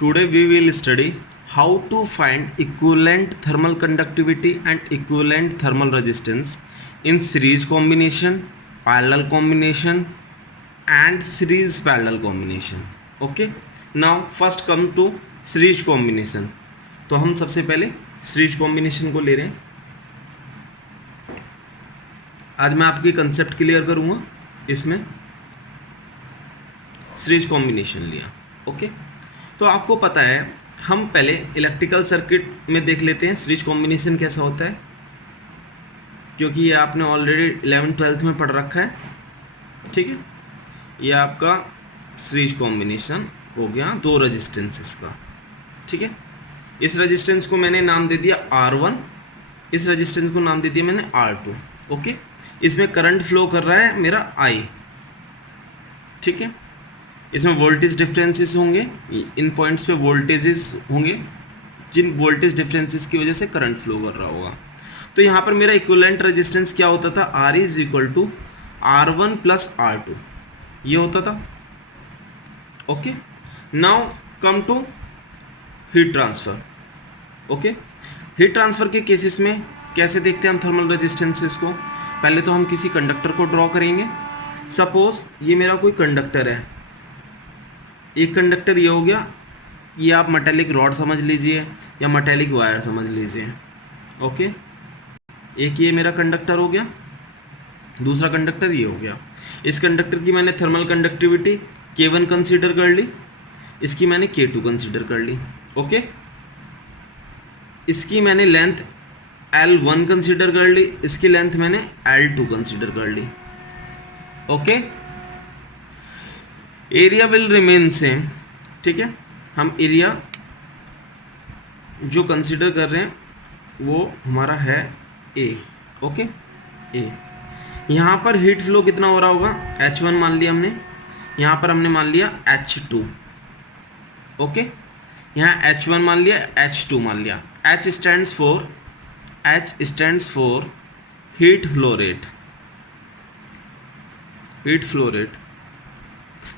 Today we will study how to find equivalent thermal conductivity and equivalent thermal resistance in series combination, parallel combination and series parallel combination. Okay. Now first come to series combination. तो हम सबसे पहले series combination को ले रहे हैं. आज मैं आपकी कंसेप्ट क्लियर करूंगा. इसमें सीरीज कॉम्बिनेशन लिया. ओके. तो आपको पता है, हम पहले इलेक्ट्रिकल सर्किट में देख लेते हैं सीरीज कॉम्बिनेशन कैसा होता है, क्योंकि ये आपने ऑलरेडी 11th-12th में पढ़ रखा है. ठीक है. ये आपका सीरीज कॉम्बिनेशन हो गया दो रेजिस्टेंसेस का. ठीक है. इस रेजिस्टेंस को मैंने नाम दे दिया R1, इस रेजिस्टेंस को नाम दे दिया मैंने R2. ओके. इसमें करंट फ्लो कर रहा है मेरा I. ठीक है. इसमें वोल्टेज डिफरेंसेस होंगे, इन पॉइंट्स पे वोल्टेजेस होंगे, जिन वोल्टेज डिफरेंसेस की वजह से करंट फ्लो कर रहा होगा. तो यहाँ पर मेरा इक्विवेलेंट रेजिस्टेंस क्या होता था, R is equal to R1 plus R2, ये होता था. Okay. Now come to heat transfer. Okay. Heat transfer के केसेस में कैसे देखते हैं हम थर्मल रेजिस्टेंसेस को. पहले तो हम किसी कंडक्टर को ड्रॉ करेंगे. सपोज ये मेरा कोई कंडक्टर है, एक कंडक्टर ये हो गया, ये आप मेटेलिक रॉड समझ लीजिए या मेटेलिक वायर समझ लीजिए. ओके. एक ये मेरा कंडक्टर हो गया, दूसरा कंडक्टर ये हो गया. इस कंडक्टर की मैंने थर्मल कंडक्टिविटी K1 कंसीडर कर ली, इसकी मैंने K2 कंसीडर कर ली. ओके. इसकी मैंने लेंथ L1 कंसीडर कर ली, इसकी लेंथ मैंने L2 कंसीडर कर ली. Okay. Area will remain same. ठीक है. हम एरिया जो कंसीडर कर रहे हैं वो हमारा है A. ओके. A. यहाँ पर हीट फ्लो कितना हो रहा होगा, H1 मान लिया हमने, यहाँ पर हमने मान लिया H2. ओके. यहाँ H1 मान लिया, H2 मान लिया. H stands for heat flow rate. Heat flow rate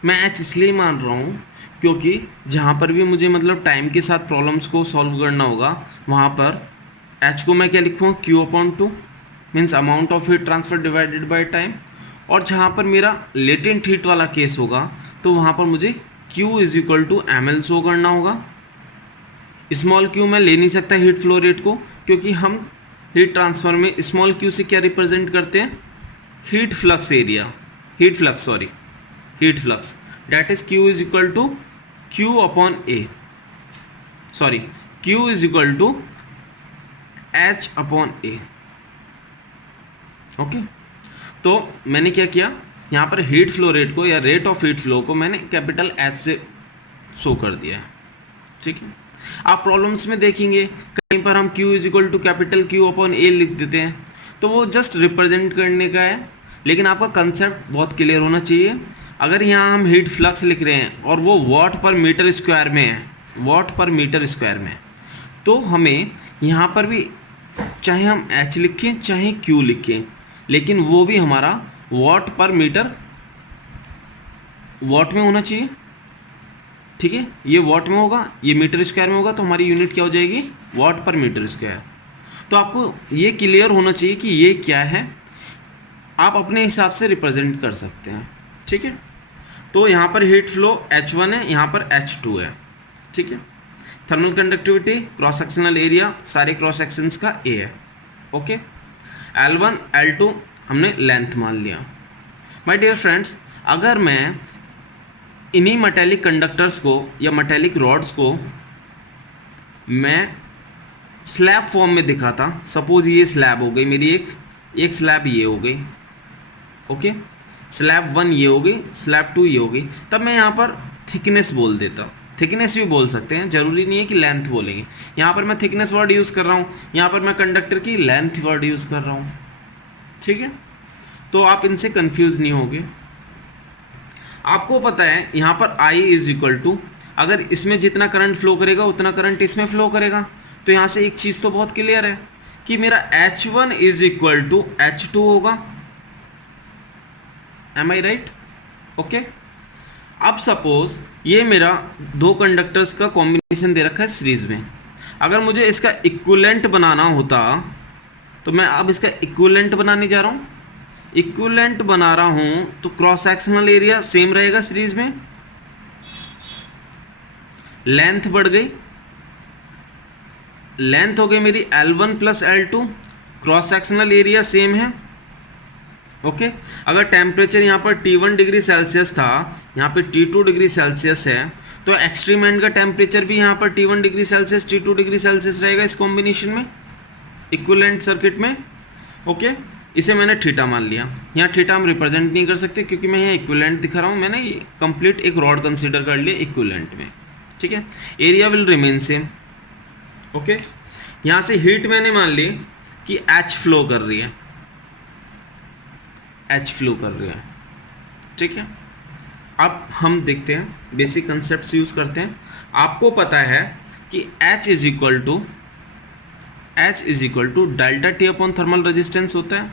मैं H इसलिए मान रहा हूँ क्योंकि जहाँ पर भी मुझे मतलब टाइम के साथ प्रॉब्लम्स को सॉल्व करना होगा, वहाँ पर H को मैं क्या लिखूँगा, Q/2 means amount of heat transfer divided by time. और जहाँ पर मेरा लेटेंट हीट वाला केस होगा तो वहाँ पर मुझे Q is equal to ML show करना होगा. स्मॉल q मैं ले नहीं सकता हीट फ्लो रेट को, क्योंकि हम हीट ट्रांसफर में स्मॉल q से क्या रिप्रेजेंट करते हैं, heat flux area, heat flux that is q is equal to Q/A, sorry Q is equal to H/A. Okay. तो मैंने क्या किया, यहाँ पर हीट फ्लो रेट को या रेट ऑफ हीट फ्लो को मैंने कैपिटल H से शो कर दिया है. ठीक है. आप प्रॉब्लम्स में देखेंगे कहीं पर हम Q is equal to capital Q/A लिख देते हैं, तो वो जस्ट रिप्रेजेंट करने का है, लेकिन आपका कंसेप्ट बहुत क्लियर होना चाहिए. अगर यहाँ हम हीट फ्लक्स लिख रहे हैं और वो वॉट पर मीटर स्क्वायर में है, तो हमें यहाँ पर भी चाहे हम H लिखें चाहे Q लिखें, लेकिन वो भी हमारा वॉट पर मीटर वॉट में होना चाहिए. ठीक है. ये वॉट में होगा, ये मीटर स्क्वायर में होगा, तो हमारी यूनिट क्या हो जाएगी, वॉट पर मीटर स्क्वायर. तो आपको ये क्लियर होना चाहिए कि ये क्या है, आप अपने हिसाब से रिप्रेजेंट कर सकते हैं. ठीक है. तो यहाँ पर हीट फ्लो H1 है, यहाँ पर H2 है. ठीक है. Thermal conductivity, cross sectional area सारे क्रॉस सेक्शंस का A है. ओके. L1 L2 हमने लेंथ मान लिया. माय डियर फ्रेंड्स, अगर मैं इन्हीं मेटेलिक कंडक्टर्स को या मेटेलिक रॉड्स को मैं स्लैब फॉर्म में दिखाता, सपोज ये स्लैब हो गई मेरी, एक स्लैब ये हो गई. ओके. स्लैब 1 ये हो गई, स्लैब 2 ये हो गई, तब मैं यहाँ पर थिकनेस बोल देता. थिकनेस भी बोल सकते हैं, जरूरी नहीं है कि लेंथ बोलेंगे. यहाँ पर मैं थिकनेस वर्ड यूज़ कर रहा हूँ, यहाँ पर मैं कंडक्टर की लेंथ वर्ड यूज़ कर रहा हूँ. ठीक है. तो आप इनसे कंफ्यूज नहीं होगे. आपको पता है यहाँ पर I इज इक्वल टू, अगर इसमें जितना करंट फ्लो करेगा उतना करंट इसमें फ्लो करेगा. तो यहाँ से एक चीज़ तो बहुत क्लियर है कि मेरा H1 is equal to H2 होगा. M I right. ओके. अब सपोज ये मेरा दो कंडक्टर्स का कॉम्बिनेशन दे रखा है सीरीज में, अगर मुझे इसका इक्विवेलेंट बनाना होता तो मैं अब इसका इक्विवेलेंट बनाने जा रहा हूँ। इक्विवेलेंट बना रहा हूँ तो क्रॉस सेक्शनल एरिया सेम रहेगा सीरीज में, लेंथ बढ़ गई, लेंथ हो गई मेरी L1 plus L2, cross sectional area same है। ओके अगर टेम्परेचर यहाँ पर T1 डिग्री सेल्सियस था, यहाँ पे T2 डिग्री सेल्सियस है, तो एक्सट्रीम एंड का टेम्परेचर भी यहाँ पर T1 degree Celsius T2 degree Celsius रहेगा इस कॉम्बिनेशन में, इक्विवेलेंट सर्किट में। ओके इसे मैंने थीटा मान लिया। यहाँ थीटा हम रिप्रेजेंट नहीं कर सकते क्योंकि मैं यहाँ इक्विवेलेंट दिखा रहा हूँ, मैंने कंप्लीट एक रॉड कंसीडर कर लिया इक्विवेलेंट में। ठीक है, area will remain same. Okay यहाँ से हीट मैंने मान ली कि H फ्लो कर रही है, H फ्लो कर रही है। ठीक है, अब हम देखते हैं बेसिक कंसेप्ट्स यूज करते हैं। आपको पता है कि H is equal to delta T upon thermal resistance होता है।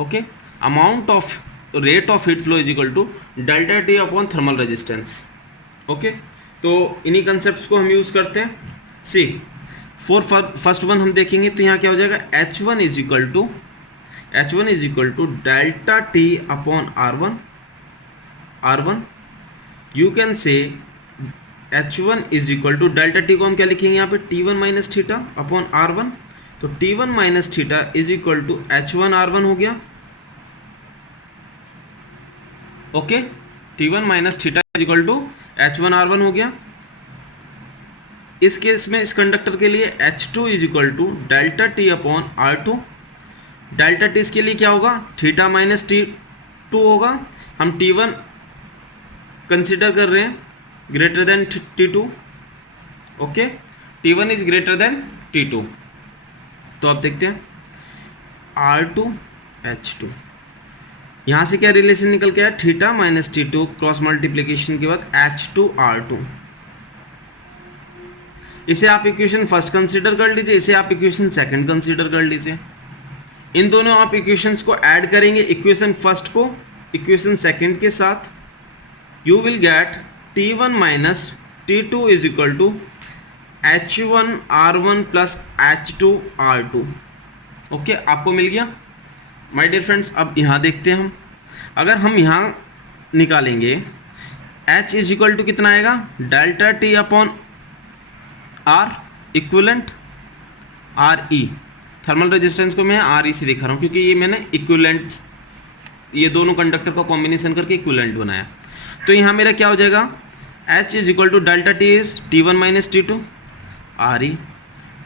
Okay amount of rate of heat flow is equal to delta T upon thermal resistance. Okay तो इन्हीं कंसेप्ट्स को हम यूज करते हैं। सी फॉर फर्स्ट वन हम देखेंगे तो यहाँ क्या हो जाएगा, H1 is equal to delta T upon R1। You can say H1 is equal to delta T को हम क्या लिखेंगे यहाँ पे T1 minus theta upon R1, तो T1 minus theta is equal to H1 R1 हो गया। Okay T1 minus theta is equal to H1 R1 हो गया। इस केस में इस कंडक्टर के लिए H2 is equal to delta T upon R2। Delta T इसके लिए क्या होगा, थीटा माइनस T2 होगा। हम T1 कंसिडर कर रहे हैं greater than T2। Okay T1 is greater than T2। तो अब देखते हैं R2 H2, यहाँ से क्या रिलेशन निकल के आया, theta minus T2 cross multiplication के बाद H2 R2। इसे आप इक्वेशन फर्स्ट कंसीडर कर लीजिए, इसे आप इक्वेशन सेकंड कंसीडर कर लीजिए। इन दोनों आप इक्वेशंस को ऐड करेंगे, इक्वेशन फर्स्ट को इक्वेशन सेकंड के साथ, you will get T1 minus T2 is equal to H1 R1 plus H2 R2। Okay आपको मिल गया माय डियर फ्रेंड्स। अब यहाँ देखते हैं हम, अगर हम यहाँ निकालेंगे H इज इक्वल टू कितना आएगा, delta T upon R equivalent RE। Thermal resistance को मैं RE से दिखा रहा हूँ क्योंकि ये मैंने इक्विवेलेंट, ये दोनों कंडक्टर का कॉम्बिनेशन करके इक्विवेलेंट बनाया। तो यहाँ मेरा क्या हो जाएगा, H is equal to delta T is T1 minus T2 RE,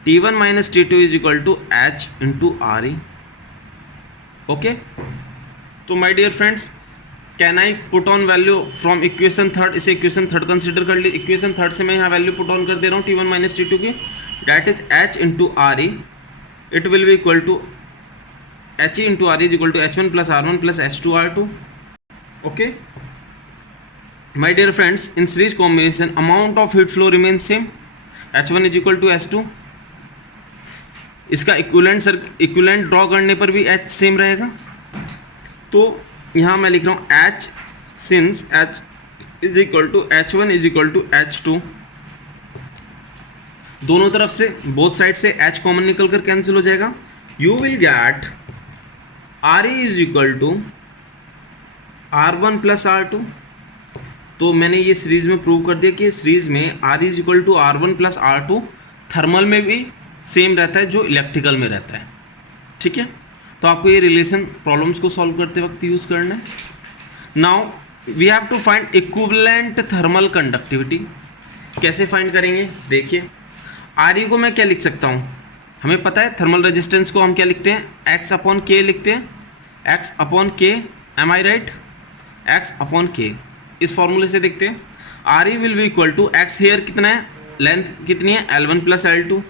T1 minus T2 is equal to H into RE। Okay तो my dear friends, can I put on value from equation third, इसे equation third consider कर ली। Equation third से मैं यहाँ value put on कर दे रहा हूँ T1 माइनस T2 की, that is H into RE। It will be equal to HE into RE is equal to H1 plus R1 plus H2 R2। Okay my dear friends, in series combination amount of heat flow remain same, H1 is equal to H2। इसका equivalent draw करने पर भी H same रहेगा। तो यहाँ मैं लिख रहा हूँ H since H is equal to H1 is equal to H2, दोनों तरफ से बोथ साइड से H कॉमन निकल कर कैंसिल हो जाएगा। You will get RE is equal to R1 plus R2। तो मैंने ये सीरीज में प्रूव कर दिया कि सीरीज में RE is equal to R1 plus R2 thermal में भी सेम रहता है जो इलेक्ट्रिकल में रहता है। ठीक है, तो आपको ये रिलेशन प्रॉब्लम्स को सॉल्व करते वक्त यूज करना है। Now we have to find equivalent thermal conductivity. कैसे फाइंड करेंगे, देखिए RE को मैं क्या लिख सकता हूँ, हमें पता है थर्मल रेजिस्टेंस को हम क्या लिखते हैं, X अपॉन K लिखते हैं, X upon K, am I right, X upon K। इस फॉर्मूले से देखते हैं RE will be equal to X here कितना है, लेंथ कितनी है L1 plus L2,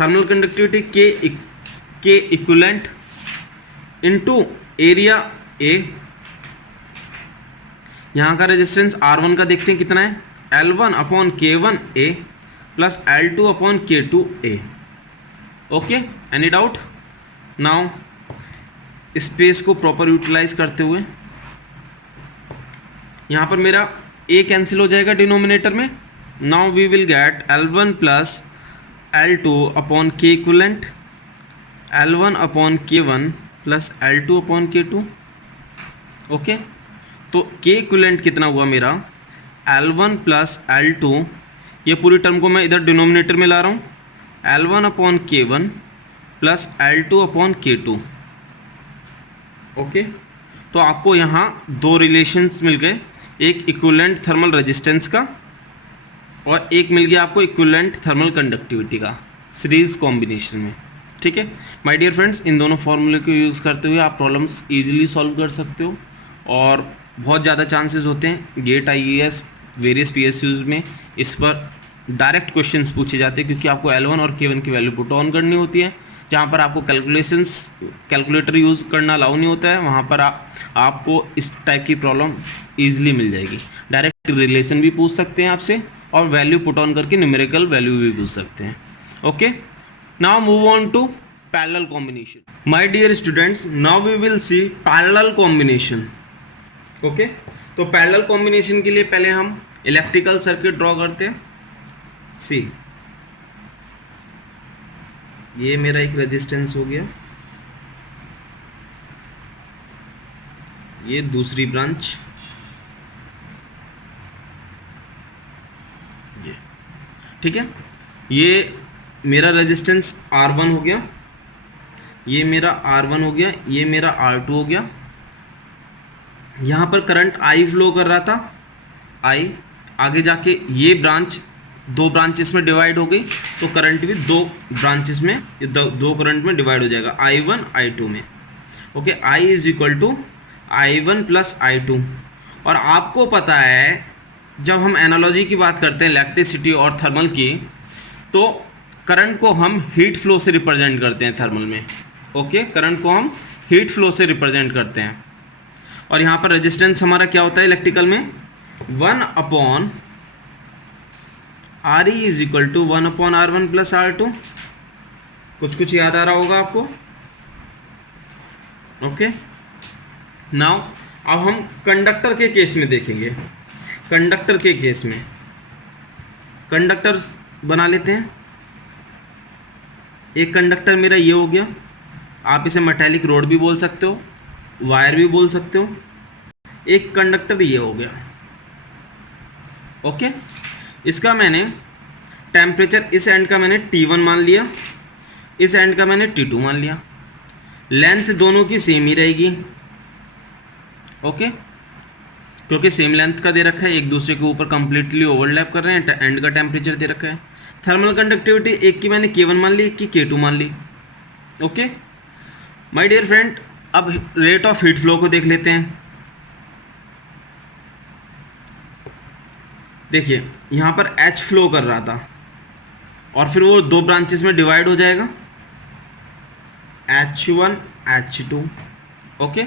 thermal conductivity K equivalent into area A। यहाँ का रेजिस्टेंस R1 का देखते हैं कितना है, L1 upon K1A plus L2 upon K2A। Okay any doubt. Now space को प्रॉपर यूटिलाइज करते हुए यहाँ पर मेरा ए कैंसिल हो जाएगा डिनोमिनेटर में. Now we will get L1 plus L2 upon K equivalent, L1 upon K1 plus L2 upon K2. Okay, तो के इक्विवेलेंट कितना हुआ मेरा L1 प्लस L2, ये पूरी टर्म को मैं इधर डिनोमिनेटर में ला रहा हूँ, L1 upon K1 plus L2 upon K2. Okay, तो आपको यहाँ दो रिलेशंस मिल गए, एक इक्विवेलेंट थर्मल रेजिस्टेंस का और एक मिल गया आपको इक्विवेलेंट थर्मल कंडक्टिविटी का सीरीज कॉम्बिनेशन में. ठीक है माय डियर फ्रेंड्स, इन दोनों फॉर्मूले को यूज़ करते हुए आप प्रॉब्लम्स इजीली सॉल्व कर सकते हो और बहुत ज़्यादा चांसेस होते हैं गेट आईएएस वेरियस पीएसयूज में इस पर डायरेक्ट क्वेश्चंस पूछे जाते हैं, क्योंकि आपको L1 और K1 की वैल्यू पुट ऑन करनी होती है. जहाँ पर आपको कैलकुलेटर यूज़ करना अलाउ नहीं होता है, वहाँ पर आपको इस टाइप की प्रॉब्लम ईजिली मिल जाएगी. डायरेक्ट रिलेशन भी पूछ सकते हैं आपसे और वैल्यू पुट ऑन करके न्यूमेरिकल वैल्यू भी पूछ सकते हैं. Okay, now move on to parallel combination. My dear students, now we will see parallel combination. Okay, तो पैरेलल कॉम्बिनेशन के लिए पहले हम इलेक्ट्रिकल सर्किट ड्रॉ करते हैं. सी, ये मेरा एक रेजिस्टेंस हो गया, ये दूसरी ब्रांच, ये ठीक है. ये मेरा रेजिस्टेंस R1 हो गया, ये मेरा R1 हो गया, ये मेरा R2 हो गया. यहाँ पर करंट I फ्लो कर रहा था, I आगे जाके ये ब्रांच दो ब्रांचेस में डिवाइड हो गई, तो करंट भी दो ब्रांचेस में दो करंट में डिवाइड हो जाएगा I1 I2 में. Okay, I is equal to I1 plus I2. और आपको पता है जब हम एनालॉजी की बात करते हैं इलेक्ट्रिसिटी और थर्मल की, तो करंट को हम हीट फ्लो से रिप्रेजेंट करते हैं थर्मल में. ओके, करंट को हम हीट फ्लो से रिप्रेजेंट करते हैं. और यहाँ पर रेजिस्टेंस हमारा क्या होता है इलेक्ट्रिकल में, 1 upon RE is equal to 1 upon R1 plus R2. कुछ याद आ रहा होगा आपको. ओके, नाउ अब हम कंडक्टर के केस में देखेंगे. कंडक्टर के केस में कंडक्टर्स बना लेते हैं. एक कंडक्टर मेरा ये हो गया, आप इसे मेटेलिक रोड भी बोल सकते हो, वायर भी बोल सकते हो. एक कंडक्टर ये हो गया. ओके, इसका मैंने टेम्परेचर इस एंड का मैंने T1 मान लिया, इस एंड का मैंने T2 मान लिया. लेंथ दोनों की सेम ही रहेगी. ओके, क्योंकि सेम लेंथ का दे रखा है, एक दूसरे के ऊपर कंप्लीटली ओवरलैप कर रहे हैं. एंड का टेम्परेचर दे रखा है. थर्मल कंडक्टिविटी एक की मैंने K1 मान ली, एक की K2 मान ली. ओके माय डियर फ्रेंड, अब रेट ऑफ हीट फ्लो को देख लेते हैं. देखिए यहाँ पर H फ्लो कर रहा था और फिर वो दो ब्रांचेस में डिवाइड हो जाएगा, H1 H2. ओके,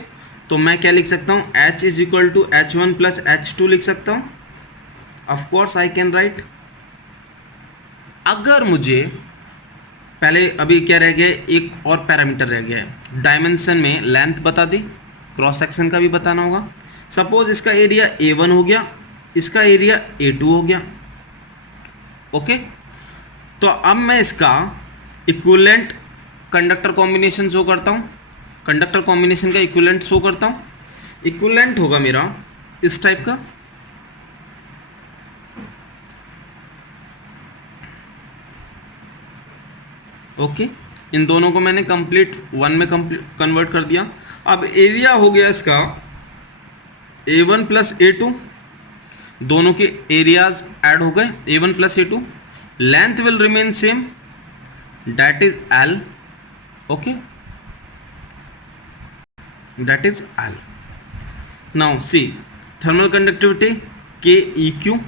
तो मैं क्या लिख सकता हूँ, H is equal to H1 plus H2 लिख सकता हूँ. Of course I can write. अगर मुझे पहले अभी क्या रह गया, एक और पैरामीटर रह गया है, डायमेंशन में लेंथ बता दी, क्रॉस सेक्शन का भी बताना होगा. सपोज इसका एरिया A1 हो गया, इसका एरिया A2 हो गया. ओके, तो अब मैं इसका इक्विवेलेंट कंडक्टर कॉम्बिनेशन शो करता हूँ. कंडक्टर कॉम्बिनेशन का इक्विवेलेंट शो करता हूँ. इक्विवेलेंट होगा मेरा इस टाइप का. ओके, इन दोनों को मैंने कंप्लीट वन में कन्वर्ट कर दिया. अब एरिया हो गया इसका A1 प्लस A2, दोनों के एरियाज ऐड हो गए A1 plus A2. Length will remain same, that is L. Okay, that is L. Now see thermal conductivity KEQ,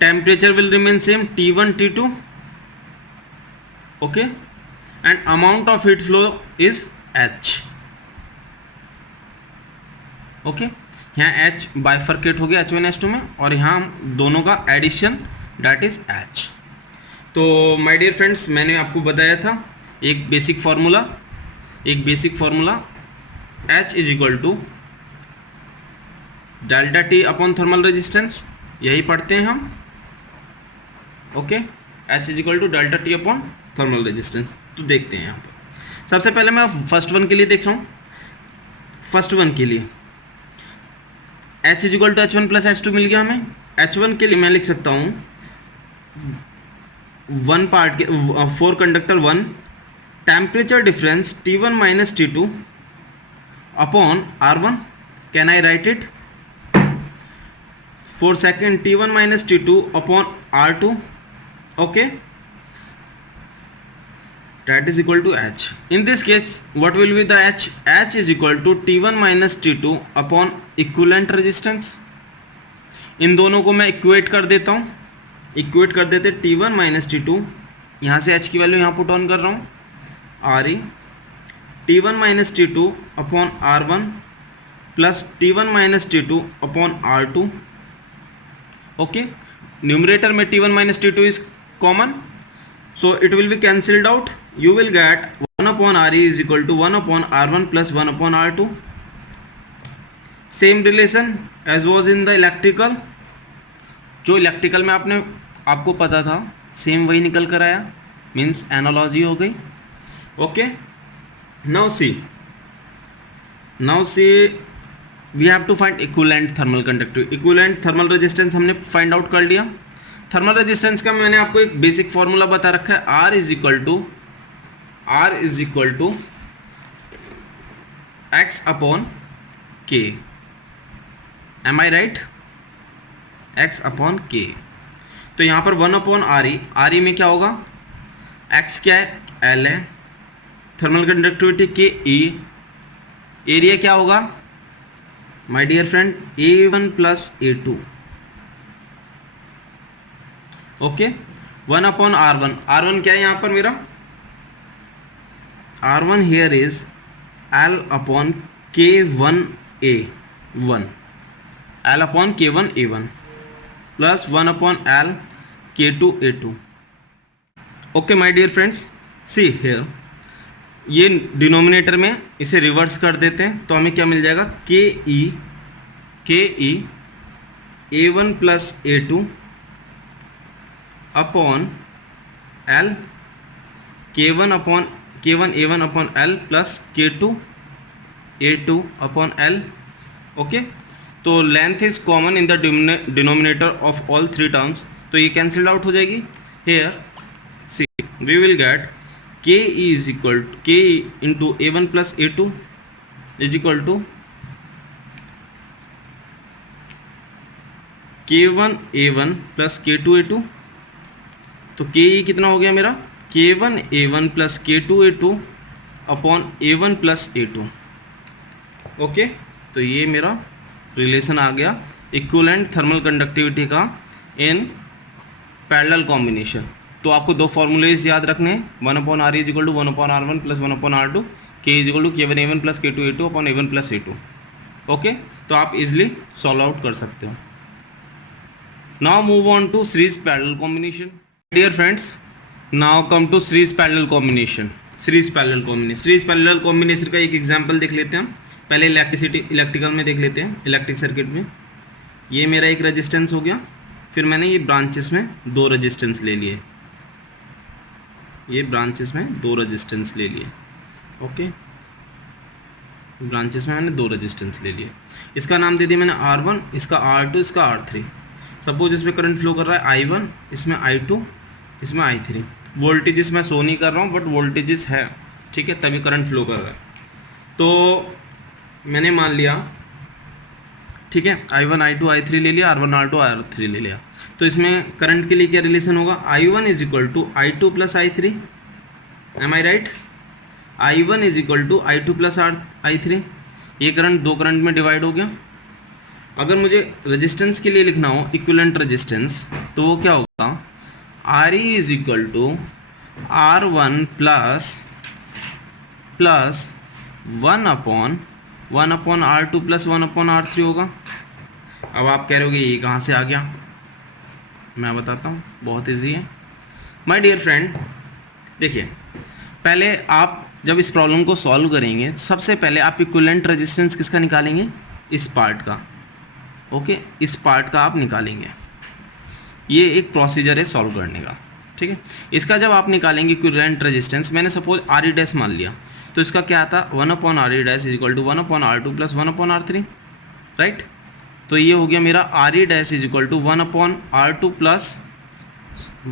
temperature will remain same T1 T2. Okay, and amount of heat flow is H. Okay, यहाँ H bifurcate हो गया H1 H2 में, और यहाँ हम दोनों का addition that is H. तो माय डियर फ्रेंड्स, मैंने आपको बताया था एक basic formula H is equal to delta T upon thermal resistance, यही पढ़ते हैं हम। Okay, H is equal to delta T upon thermal resistance. तो देखते हैं यहाँ पर, सबसे पहले मैं फर्स्ट वन के लिए देख रहा हूँ। फर्स्ट वन के लिए H is equal to H1 plus H2 मिल गया हमें। H1 के लिए मैं लिख सकता हूँ वन पार्ट के 4 conductor 1, temperature difference T1 minus T2 upon R1, can I right it? For second T1 minus T2 upon R2, okay, that is equal to H. In this case, what will be the H? H is equal to T1 minus T2 upon equivalent resistance. इन दोनों को मैं equate कर देता हूँ, equate कर देते T1 minus T2, यहाँ से H की वैल्यू यहाँ पुट ऑन कर रहा हूँ RE, T1 minus T2 upon R1 plus T1 minus T2 upon R2, okay. Numerator में T1 minus T2 is common, so it will be cancelled out. You will get 1 upon RE is equal to 1 upon R1 plus 1 upon R2. Same relation as was in the electrical. जो electrical में आपको पता था, same वही निकल कर आया, means analogy हो गई। Okay, now see we have to find equivalent thermal conductivity. Equivalent thermal resistance हमने फाइंड आउट कर लिया। थर्मल रेजिस्टेंस का मैंने आपको एक बेसिक फॉर्मूला बता रखा है, R is equal to X upon K, am I right? X upon K। तो यहाँ पर 1 अपॉन RE में क्या होगा, X क्या है, L है, थर्मल कंडक्टिविटी KE, एरिया क्या होगा my dear friend, A1 plus A2, okay. 1 upon R1 क्या है यहाँ पर मेरा, R1 here is L upon K1A1, L upon K1A1 plus 1 upon L K2A2, okay my dear friends. See here, ये denominator में इसे रिवर्स कर देते हैं तो हमें क्या मिल जाएगा, KE A1 plus A2 upon L K1 A1 upon L plus K2 A2 upon L, okay. तो length is common in the denominator of all three terms, तो ये कैंसिल्ड आउट हो जाएगी। Here see we will get K is equal to K into A1 plus A2 is equal to K1 A1 plus K2 A2। तो KE कितना हो गया मेरा, K1 A1 plus K2 A2 upon A1 plus A2, okay. तो ये मेरा relation आ गया equivalent thermal conductivity का इन पैरेलल कॉम्बिनेशन। तो आपको दो फॉर्मूलेज याद रखने हैं, 1 upon RE is equal to 1 upon R1 plus 1 upon R2, K is equal to K1 A1 plus K2 A2 upon A1 plus A2, okay. तो आप easily solve out कर सकते हो। Now move on to series parallel combination. Dear friends, now come to series parallel combination. Series parallel combination का एक example देख लेते हैं। पहले इलेक्ट्रिकल में देख लेते हैं, इलेक्ट्रिक सर्किट में। ये मेरा एक रेजिस्टेंस हो गया, फिर मैंने ये ब्रांचेस में दो रेजिस्टेंस ले लिए, ये ब्रांचेस में दो रेजिस्टेंस ले लिए, ओके। ब्रांचेस में मैंने दो रेजिस्टेंस ले लिए। इसका नाम दे दिया मैंने R1, इसका R2, इसका R3। सपोज इसमें करंट फ्लो कर रहा है I1, इसमें I2, इसमें I3। वोल्टेजेस मैं शो नहीं कर रहा हूँ, बट वोल्टेजेस है, ठीक है, तभी करंट फ्लो कर रहा है। तो मैंने मान लिया, ठीक है, I1 I2 I3 ले लिया, R1 R2 R3 ले लिया। तो इसमें करंट के लिए क्या रिलेशन होगा, I1 is equal to I2 plus I3, am I right? I1 is equal to I2 plus I3। ये करंट दो करंट में डिवाइड हो गया। अगर मुझे रेजिस्टेंस के लिए लिखना हो इक्विवेलेंट रेजिस्टेंस, तो वो क्या होगा, RE is equal to R1 plus 1 upon R2 plus 1 upon R3 होगा। अब आप कह रहे होगे ये कहाँ से आ गया, मैं बताता हूँ, बहुत इजी है माय डियर फ्रेंड। देखिए, पहले आप जब इस प्रॉब्लम को सॉल्व करेंगे, सबसे पहले आप इक्विवेलेंट रेजिस्टेंस किसका निकालेंगे, इस पार्ट का, ओके, इस पार्ट का आप निकालेंगे। ये एक प्रोसीजर है सॉल्व करने का, ठीक है। इसका जब आप निकालेंगे इक्विवेलेंट रेजिस्टेंस, मैंने सपोज आर ई डैश मान लिया, तो इसका क्या आता, 1/r dash is equal to 1/r2 plus 1/r3, right. तो ये हो गया मेरा R E dash is equal to 1/r2 plus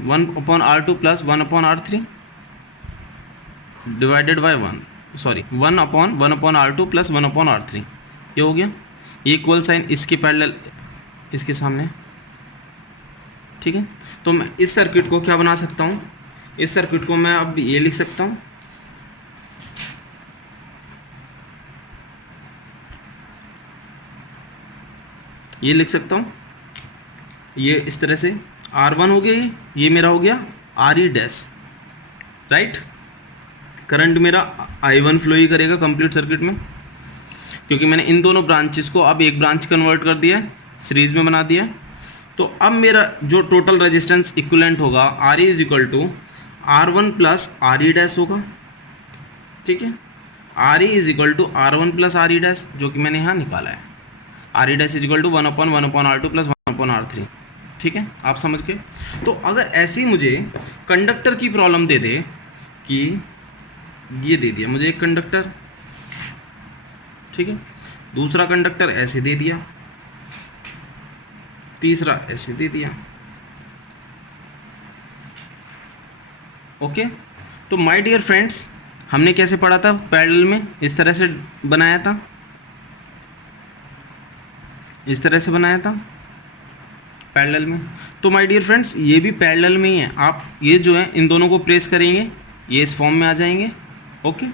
1/r3 divided by 1/1/r2 plus 1/r3, ये हो गया। ये इक्वल साइन इसके पैरेलल इसके सामने, ठीक है। तो मैं इस सर्किट को क्या बना सकता हूँ, इस सर्किट को मैं अब ये लिख सकता हूँ, ये लिख सकता हूँ, ये इस तरह से R1 हो गया, ये मेरा हो गया are E dash, right. Current मेरा I1 फ्लो ही करेगा कंप्लीट सर्किट में, क्योंकि मैंने इन दोनों ब्रांचेस को अब एक ब्रांच कन्वर्ट कर दिया है, सीरीज में बना दिया है। तो अब मेरा जो टोटल रेजिस्टेंस इक्विवेलेंट होगा R E is equal to R1 plus R E dash होगा, ठीक है। R E is equal to R1 plus R E dash, जो कि मैंने यहाँ निकाला है। R E dash is equal to 1/1/r2 plus 1/r3, ठीक है, आप समझ गए। तो अगर ऐसे ही मुझे कंडक्टर की प्रॉब्लम दे दे कि ये दे दिया मुझे एक कंडक्टर, ठीक है, दूसरा कंडक्टर ऐसे दे दिया, तीसरा ऐसे दे दिया, ओके। तो माय डियर फ्रेंड्स, हमने कैसे पढ़ा था पैरेलल में, इस तरह से बनाया था, इस तरह से बनाया था पैरेलल में। तो माय डियर फ्रेंड्स, ये भी पैरेलल में ही है। आप ये जो है इन दोनों को प्रेस करेंगे, ये इस फॉर्म में आ जाएंगे, ओके।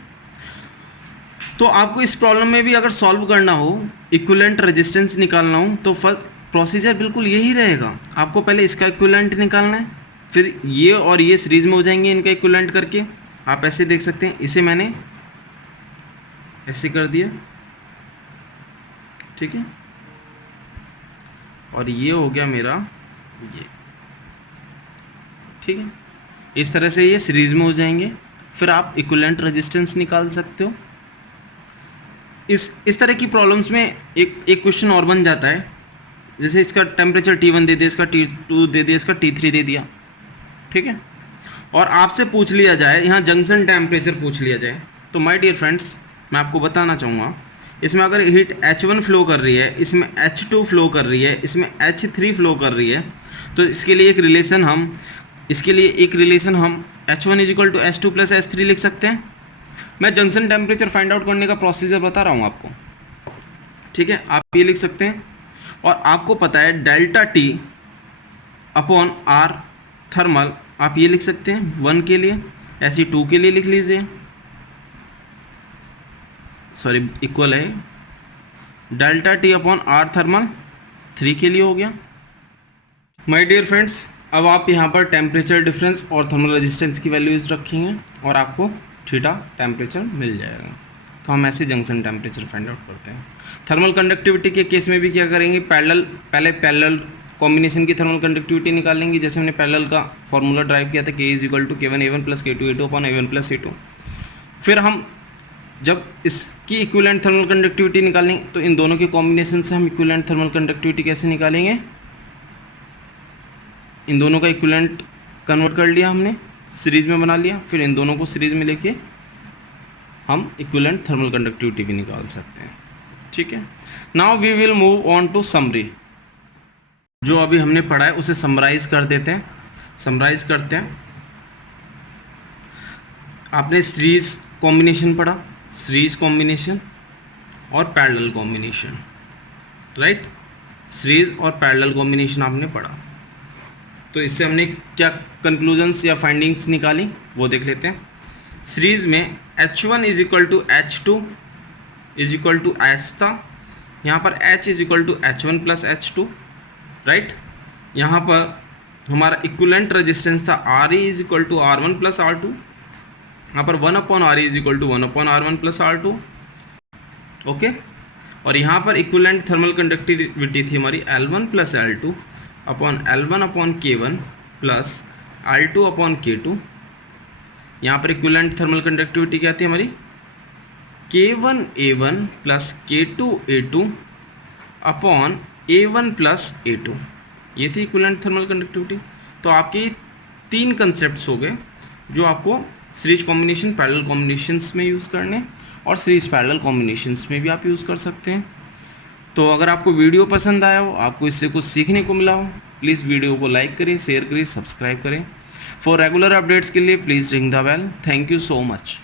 तो आपको इस प्रॉब्लम में भी अगर सॉल्व करना हो, इक्विवेलेंट रेजिस्टेंस निकालना हो, तो फर्स्ट प्रोसीजर बिल्कुल यही रहेगा। आपको पहले इसका इक्विवेलेंट निकालना है, फिर ये और ये सीरीज में हो जाएंगे इनका इक्विवेलेंट करके। आप ऐसे देख सकते हैं, इसे मैंने ऐसे कर दिया, ठीक है, और ये हो गया मेरा ये, ठीक है। इस तरह से ये सीरीज में हो जाएंगे, फिर आप इक्विवेलेंट रेजिस्टेंस निकाल सकते हो। इस तरह की प्रॉब्लम्स में एक क्वेश्चन और बन जाता है, जैसे इसका टेम्परेचर T1 दे दिया, इसका T2 दे दिया, इसका T3 दे दिया, ठीक है, और आपसे पूछ लिया जाए यहाँ जंक्शन टेम्परेचर पूछ लिया जाए, तो माय डियर फ्रेंड्स, मैं आपको बताना चाहूँगा, इसमें अगर हीट H1 फ्लो कर रही है, इसमें H2 फ्लो कर रही है, इसमें H3 फ्लो कर रही है, तो इसके लिए एक रिलेशन हम H1 is equal to H2 plus H3 लिख सकते हैं। मैं जंक्शन टेम्परेचर फाइंड आउट करने का प्रोसीजर बता रहा हूँ आपको, ठीक है, आप ये लिख सकते हैं। और आपको पता है delta T upon R thermal, आप ये लिख सकते हैं 1 के लिए, ऐसे 2 के लिए लिख लीजिए, सॉरी इक्वल है delta T upon R thermal 3 के लिए हो गया। माय डियर फ्रेंड्स, अब आप यहाँ पर टेम्परेचर डिफरेंस और थर्मल रेजिस्टेंस की वैल्यूज रखेंगे और आपको थीटा टेम्परेचर मिल जाएगा। तो हम ऐसे जंक्शन टेम्परेचर फाइंड आउट करते हैं। थर्मल कंडक्टिविटी के केस में भी क्या करेंगे, पहले पैरेलल कॉम्बिनेशन की थर्मल कंडक्टिविटी निकालेंगे, जैसे हमने पैरेलल का फॉर्मूला ड्राइव किया था, K is equal to K1A1 plus K2A2 upon A1 plus A2। फिर हम जब इसकी इक्विवेलेंट थर्मल कंडक्टिविटी निकालेंगे, तो इन दोनों के कॉम्बिनेशन से हम इक्विवेलेंट थर्मल कंडक्टिविटी कैसे निकालेंगे, इन दोनों का इक्विवेलेंट कन्वर्ट कर लिया हमने, सीरीज में बना लिया, फिर इन दोनों को सीरीज में लेके हम इक्विवेलेंट थर्मल कंडक्टिविटी भी निकाल सकते हैं, ठीक है। Now we will move on to summary. जो अभी हमने पढ़ा है उसे समराइज कर देते हैं, समराइज करते हैं। आपने सीरीज कॉम्बिनेशन पढ़ा, सीरीज कॉम्बिनेशन और पैरेलल कॉम्बिनेशन, राइट, सीरीज और पैरेलल कॉम्बिनेशन आपने पढ़ा। तो इससे हमने क्या कंक्लूजन्स या फाइंडिंग्स निकाली वो देख लेते हैं। सीरीज में H1 is equal to H2 is equal to H था, यहाँ पर H is equal to H1 plus H2, right. यहाँ पर हमारा इक्विवेलेंट रेजिस्टेंस था RE is equal to R1 plus R2, यहाँ पर 1/RE is equal to 1/R1 plus R2, okay. और यहाँ पर इक्विवेलेंट थर्मल कंडक्टिविटी थी हमारी L1 plus L2 upon L1 upon K1 plus L2 upon K2। यहाँ पर इक्विवेलेंट थर्मल कंडक्टिविटी क्या थी हमारी, K1A1 plus K2A2 upon A1 plus A2, ये थी इक्विवेलेंट थर्मल कंडक्टिविटी। तो आपके 3 कंसेप्ट हो गए जो आपको सीरीज कॉम्बिनेशन, पैरेलल कॉम्बिनेशंस में यूज़ करने, और सीरीज पैरेलल कॉम्बिनेशंस में भी आप यूज़ कर सकते हैं। तो अगर आपको वीडियो पसंद आया हो, आपको इससे कुछ सीखने को मिला हो, प्लीज़ वीडियो को लाइक करें, शेयर करें, सब्सक्राइब करें। फॉर रेगुलर अपडेट्स के लिए please ring the bell. Thank you so much.